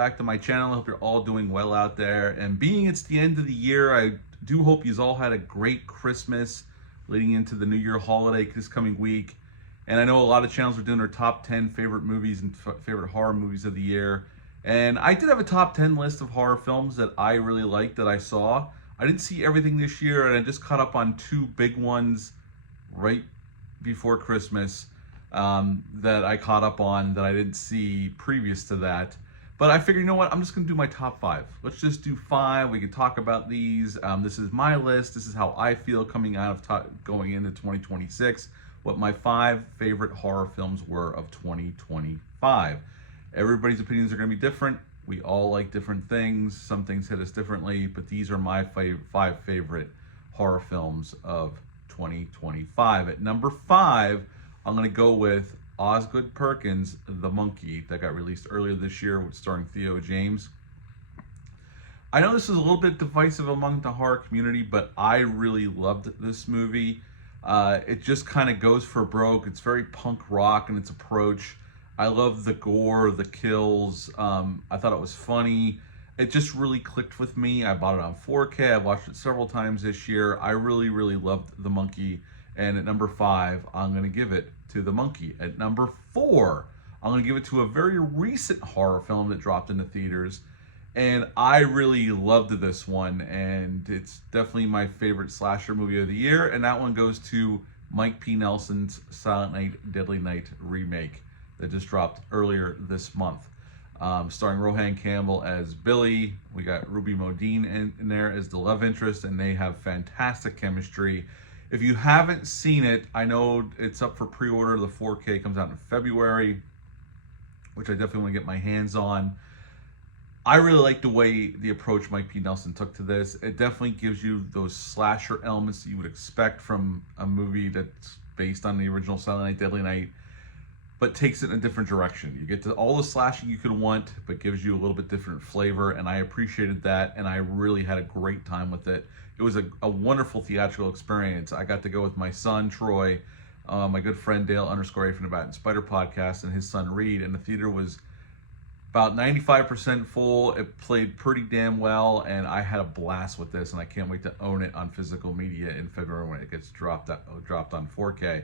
back to my channel. I hope you're all doing well out there. And being it's the end of the year, I do hope you all had a great Christmas leading into the New Year holiday this coming week. And I know a lot of channels are doing their top 10 favorite movies and favorite horror movies of the year. And I did have a top 10 list of horror films that I really liked that I saw. I didn't see everything this year, and I just caught up on two big ones right before Christmas that I caught up on that I didn't see previous to that. But I figured, you know what, I'm just going to do my top 5. Let's just do 5. We can talk about these. This is my list. This is how I feel coming out of going into 2026. What my 5 favorite horror films were of 2025. Everybody's opinions are going to be different. We all like different things. Some things hit us differently, but these are my 5 favorite horror films of 2025. At number 5, I'm going to go with Osgood Perkins' The Monkey, that got released earlier this year, starring Theo James. I know this is a little bit divisive among the horror community, but I really loved this movie. It just kind of goes for broke. It's very punk rock in its approach. I love the gore, the kills. I thought it was funny. It just really clicked with me. I bought it on 4K. I've watched it several times this year. I really, really loved The Monkey. And at number 5, I'm going to give it to The Monkey. At number 4, I'm going to give it to a very recent horror film that dropped into theaters. And I really loved this one. And it's definitely my favorite slasher movie of the year. And that one goes to Mike P. Nelson's Silent Night, Deadly Night remake that just dropped earlier this month. Starring Rohan Campbell as Billy. We got Ruby Modine in there as the love interest, and they have fantastic chemistry. If you haven't seen it, I know it's up for pre-order. The 4K comes out in February, which I definitely want to get my hands on. I really like the way the approach Mike P. Nelson took to this. It definitely gives you those slasher elements that you would expect from a movie that's based on the original Silent Night, Deadly Night, but takes it in a different direction. You get to all the slashing you could want, but gives you a little bit different flavor, and I appreciated that, and I really had a great time with it. It was a wonderful theatrical experience. I got to go with my son, Troy, my good friend Dale _A from the Bat and Spider podcast, and his son Reed, and the theater was about 95% full. It played pretty damn well, and I had a blast with this, and I can't wait to own it on physical media in February when it gets dropped on 4K.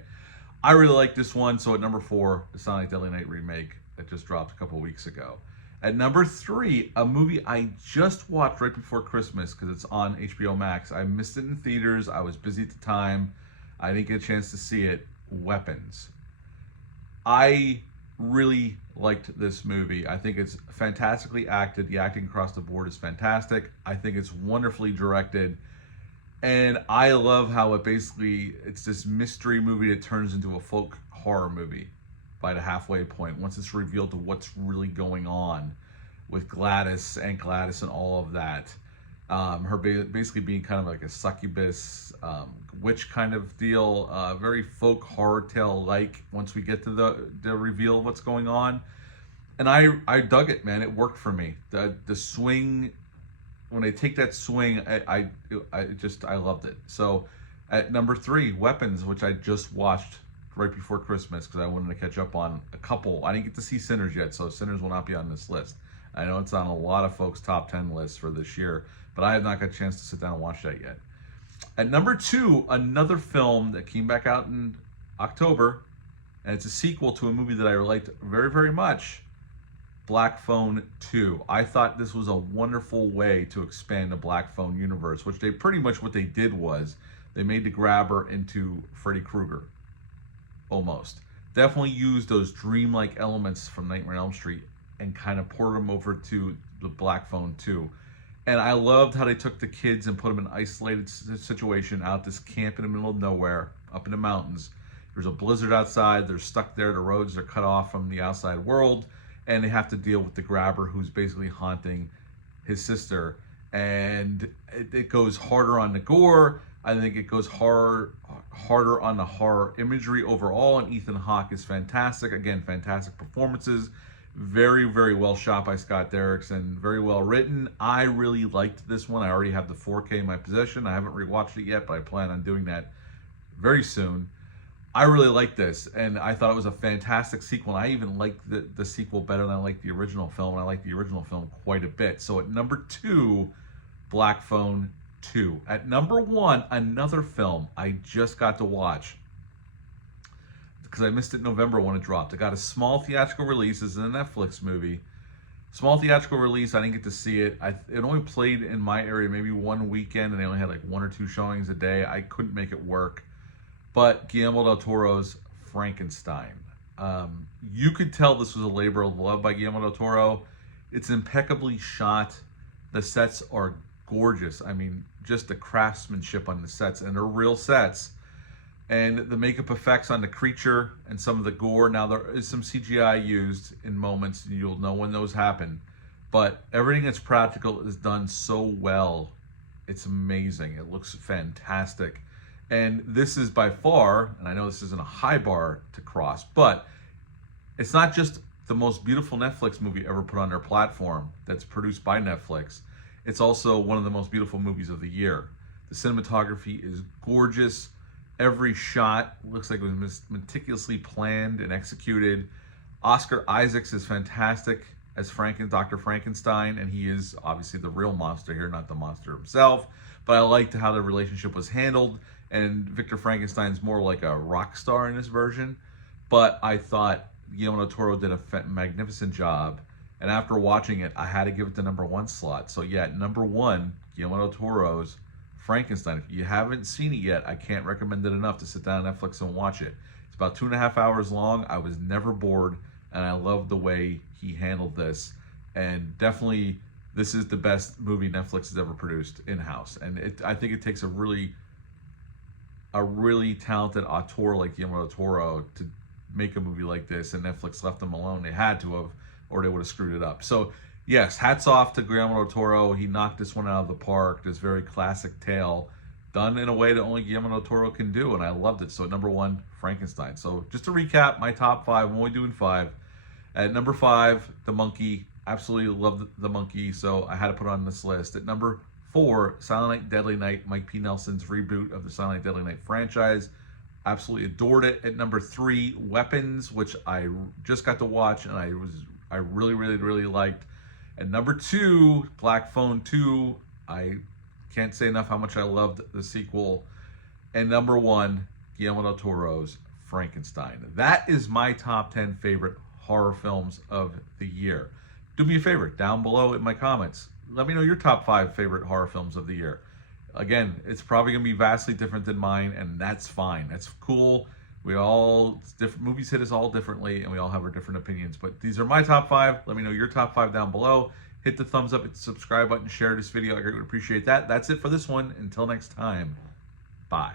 I really like this one, so at number 4, the Silent Night, Deadly Night remake that just dropped a couple weeks ago. At number 3, a movie I just watched right before Christmas because it's on HBO Max. I missed it in theaters. I was busy at the time. I didn't get a chance to see it. Weapons. I really liked this movie. I think it's fantastically acted. The acting across the board is fantastic. I think it's wonderfully directed. And I love how it's this mystery movie that turns into a folk horror movie by the halfway point, once it's revealed to what's really going on with Gladys and all of that. Her basically being kind of like a succubus, witch kind of deal, very folk horror tale like once we get to the reveal of what's going on. And I dug it, man. It worked for me. The swing, when they take that swing, I loved it. So at number 3, Weapons, which I just watched right before Christmas because I wanted to catch up on a couple. I didn't get to see Sinners yet, so Sinners will not be on this list. I know it's on a lot of folks' top 10 lists for this year, but I have not got a chance to sit down and watch that yet. At number 2, another film that came back out in October, and it's a sequel to a movie that I liked very, very much, Black Phone 2. I thought this was a wonderful way to expand the Black Phone universe, which what they did was they made the grabber into Freddy Krueger. Almost. Definitely used those dreamlike elements from Nightmare on Elm Street and kind of poured them over to the Black Phone 2. And I loved how they took the kids and put them in an isolated situation out this camp in the middle of nowhere, up in the mountains. There's a blizzard outside. They're stuck there. The roads are cut off from the outside world. And they have to deal with the grabber who's basically haunting his sister. And it goes harder on the gore. I think it goes harder on the horror imagery overall. And Ethan Hawke is fantastic. Again, fantastic performances. Very, very well shot by Scott Derrickson. Very well written. I really liked this one. I already have the 4K in my possession. I haven't rewatched it yet, but I plan on doing that very soon. I really like this, and I thought it was a fantastic sequel. And I even like the sequel better than I like the original film, and I like the original film quite a bit. So at number 2, Black Phone 2. At number 1, another film I just got to watch because I missed it in November when it dropped. It got a small theatrical release as a Netflix movie. Small theatrical release, I didn't get to see it. It only played in my area maybe one weekend, and they only had like 1 or 2 showings a day. I couldn't make it work. But Guillermo del Toro's Frankenstein. You could tell this was a labor of love by Guillermo del Toro. It's impeccably shot. The sets are gorgeous. I mean, just the craftsmanship on the sets, and they're real sets. And the makeup effects on the creature and some of the gore. Now, there is some CGI used in moments, and you'll know when those happen. But everything that's practical is done so well. It's amazing. It looks fantastic. And this is by far, and I know this isn't a high bar to cross, but it's not just the most beautiful Netflix movie ever put on their platform that's produced by Netflix. It's also one of the most beautiful movies of the year. The cinematography is gorgeous. Every shot looks like it was meticulously planned and executed. Oscar Isaacs is fantastic as Dr. Frankenstein, and he is obviously the real monster here, not the monster himself. But I liked how the relationship was handled, and Victor Frankenstein's more like a rock star in this version. But I thought Guillermo del Toro did a magnificent job, and after watching it, I had to give it the number 1 slot. So yeah, number 1, Guillermo del Toro's Frankenstein. If you haven't seen it yet, I can't recommend it enough to sit down on Netflix and watch it. It's about 2.5 hours long. I was never bored, and I loved the way he handled this. And definitely, this is the best movie Netflix has ever produced in-house. And I think it takes a really talented auteur like Guillermo del Toro to make a movie like this, and Netflix left them alone. They had to have, or they would have screwed it up. So yes, hats off to Guillermo del Toro. He knocked this one out of the park. This very classic tale done in a way that only Guillermo del Toro can do, and I loved it. So at number 1, Frankenstein. So just to recap my top 5, I'm only doing 5. At number 5, The Monkey. Absolutely loved The Monkey, so I had to put it on this list. At number 4, Silent Night, Deadly Night, Mike P. Nelson's reboot of the Silent Night, Deadly Night franchise. Absolutely adored it. At number 3, Weapons, which I just got to watch, and I really, really, really liked. At number 2, Black Phone 2. I can't say enough how much I loved the sequel. And number 1, Guillermo del Toro's Frankenstein. That is my top 10 favorite horror films of the year. Do me a favor, down below in my comments, let me know your top 5 favorite horror films of the year. Again, it's probably going to be vastly different than mine, and that's fine. That's cool. Different movies hit us all differently, and we all have our different opinions. But these are my top 5. Let me know your top 5 down below. Hit the thumbs up, hit the subscribe button, share this video. I greatly appreciate that. That's it for this one. Until next time, bye.